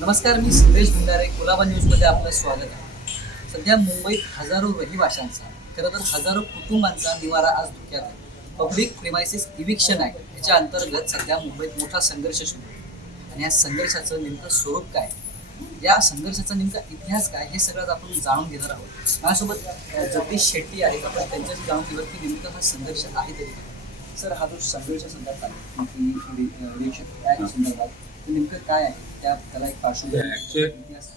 नमस्कार, मी सिद्धेश भंडारे. कुलाबा न्यूजमध्ये आपलं स्वागत आहे. सध्या मुंबईत हजारो रहिवाशांचा, खरं तर हजारो कुटुंबांचा निवारा आज धोक्यात आहे. पब्लिक प्रिमायसिस इव्हिक्शन ॲक्ट याच्या अंतर्गत सध्या मुंबईत मोठा संघर्ष सुरू आहे. आणि या संघर्षाचं नेमकं स्वरूप काय, या संघर्षाचा नेमका इतिहास काय, हे सगळं आपण जाणून घेणार आहोत. माझ्यासोबत जगदीश शेट्टी आहेत. आपण त्यांच्याशी जाणून घेऊया की नेमका हा संघर्ष आहे तरी काय. सर, हा जो संघर्ष संदर्भात संदर्भात नेमकं काय आहे, त्याला एक पार्श्वभूमी इतिहास.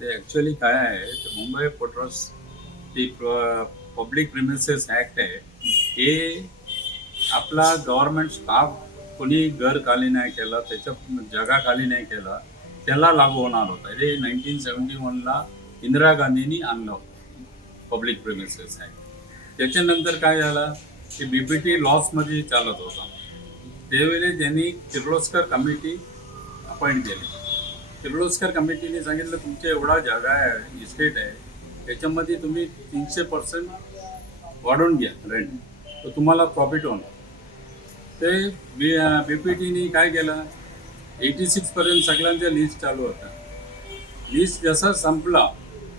ते ॲक्च्युली काय आहे ते मुंबई पोर्ट्रस ती पब्लिक प्रिमिसेस ॲक्ट आहे. हे आपला गव्हर्नमेंट स्टाफ कोणी घर खाली नाही केलं, त्याच्या जागा खाली नाही केला, त्याला लागू होणार होता. हे 1971ला इंदिरा गांधींनी आणलं होतं पब्लिक प्रिमिसेस ॲक्ट. त्याच्यानंतर काय झालं की BPT लॉसमध्ये चालत होता. त्यावेळी त्यांनी किर्लोस्कर कमिटी अपॉइंट केली. किर्लोस्कर कमिटीने सांगितलं तुमच्या एवढा जागा आहे, इस्टेट आहे, त्याच्यामध्ये तुम्ही 300% वाढवून घ्या रेंट, तर तुम्हाला प्रॉफिट होणार. ते BPTने काय केलं, 86पर्यंत सगळ्यांच्या लिस्ट चालू होता. लिस्ट जसा संपला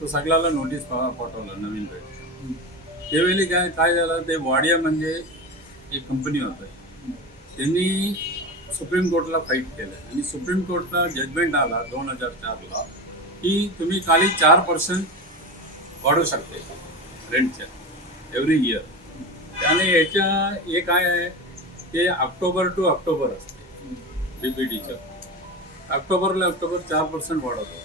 तो सगळ्याला नोटीस पाठवलं नवीन रेट. त्यावेळी काय झालं, ते वाडिया म्हणजे एक कंपनी होतं, त्यांनी सुप्रीम कोर्टला फाईट केलं आणि सुप्रीम कोर्टला जजमेंट आला 2004ला की तुम्ही खाली 4% वाढवू शकते रेंटच्या एव्हरी इयर. त्याने हे काय आहे ते ऑक्टोबर टू ऑक्टोबर असते BPTचं. ऑक्टोबर 4% वाढवतो.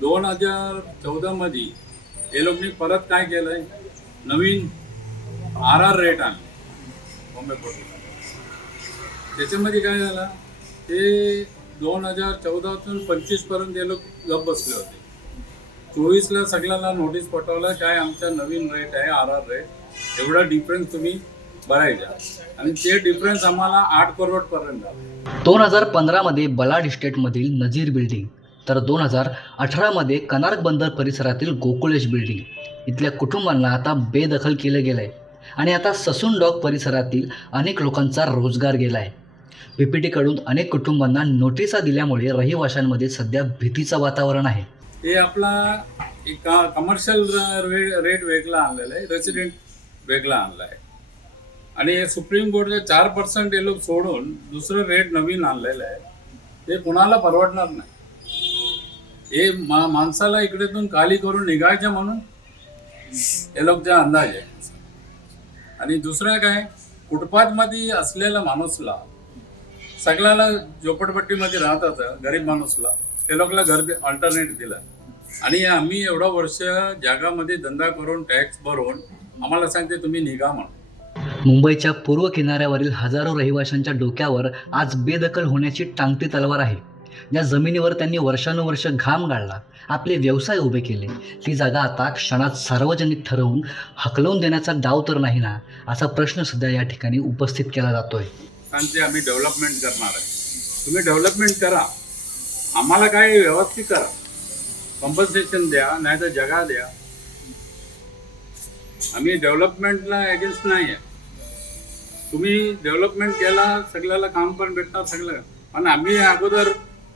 2014मध्ये हे लोकांनी परत काय केलं आहे, नवीन RR रेट आणले बॉम्बे पोर्टला. त्याच्यामध्ये काय झालं, ते 2014तून 25पर्यंत हे लोक गप बसले होते. 24ला सगळ्यांना नोटीस पाठवलं काय आमचा नवीन रेट आहे RR रेट, एवढा डिफरन्स तुम्ही भरायचा. आणि ते डिफरन्स आम्हाला 8 करोडपर्यंत आला. 2015मध्ये बलाड इस्टेटमधील नजीर बिल्डिंग, तर 2018मध्ये कनार्क बंदर परिसरातील गोकुळेश बिल्डिंग इथल्या कुटुंबांना आता बेदखल केलं गेलं आहे. आणि आता ससून डॉक परिसरातील अनेक लोकांचा रोजगार गेला आहे. BPTकडून अनेक कुटुंबांना नोटिसा दिल्यामुळे रहिवाशांमध्ये सध्या भीतीचं वातावरण आहे. हे आपला एक कमर्शियल रेट वेगळा आणलेला आहे, रेसिडेंट वेगळा आणला आहे. आणि हे सुप्रीम कोर्टचे 4% हे लोक सोडून दुसरं रेट नवीन आणलेलं आहे. ते कुणाला परवडणार नाही. हे माणसाला इकडेतून खाली करून निघायचं म्हणून हे लोकचा अंदाज आहे. आणि दुसरं काय, फुटपाथमध्ये असलेल्या माणूसला, सगळ्याला झोपडपट्टीमध्ये राहत होतं गरीब माणूसला, ते लोकांना घर अल्टरनेट दिलं. आणि आम्ही एवढं वर्ष जागामध्ये धंदा करून टॅक्स भरून आम्हाला सांगते तुम्ही निघा म्हणून. मुंबईच्या पूर्व किनाऱ्यावरील हजारो रहिवाशांच्या डोक्यावर आज बेदखल होण्याची टांगती तलवार आहे. ज्या जमिनीवर त्यांनी वर्षानुवर्ष घाम गाळला, आपले व्यवसाय उभे केले, ती जागा आता क्षणात सार्वजनिक ठरवून हकलवून देण्याचा डाव तर नाही ना, असा प्रश्न सध्या या ठिकाणी उपस्थित केला जातोय. सांगते आम्ही डेव्हलपमेंट करणार आहे, तुम्ही डेव्हलपमेंट करा, आम्हाला काय व्यवस्थित करा, कॉम्पन्सेशन द्या, नाही तर जगा द्या. आम्ही डेव्हलपमेंटला अगेन्स्ट नाही आहे. तुम्ही डेव्हलपमेंट केला, सगळ्याला काम पण भेटणार सगळं. पण आम्ही अगोदर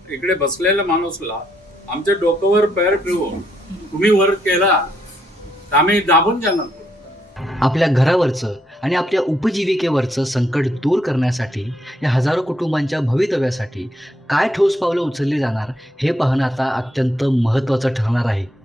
इकडे बसलेल्या माणूसला आमच्या डोक्यावर पैर ठेवून तुम्ही वर केला तर आम्ही दाबून जाणार. आपल्या घरावरचं आणि आपल्या उपजीविकेवरचं संकट दूर करण्यासाठी या हजारो कुटुंबांच्या भवितव्यासाठी काय ठोस पावलं उचलली जाणार, हे पाहणं आता अत्यंत महत्त्वाचं ठरणार आहे.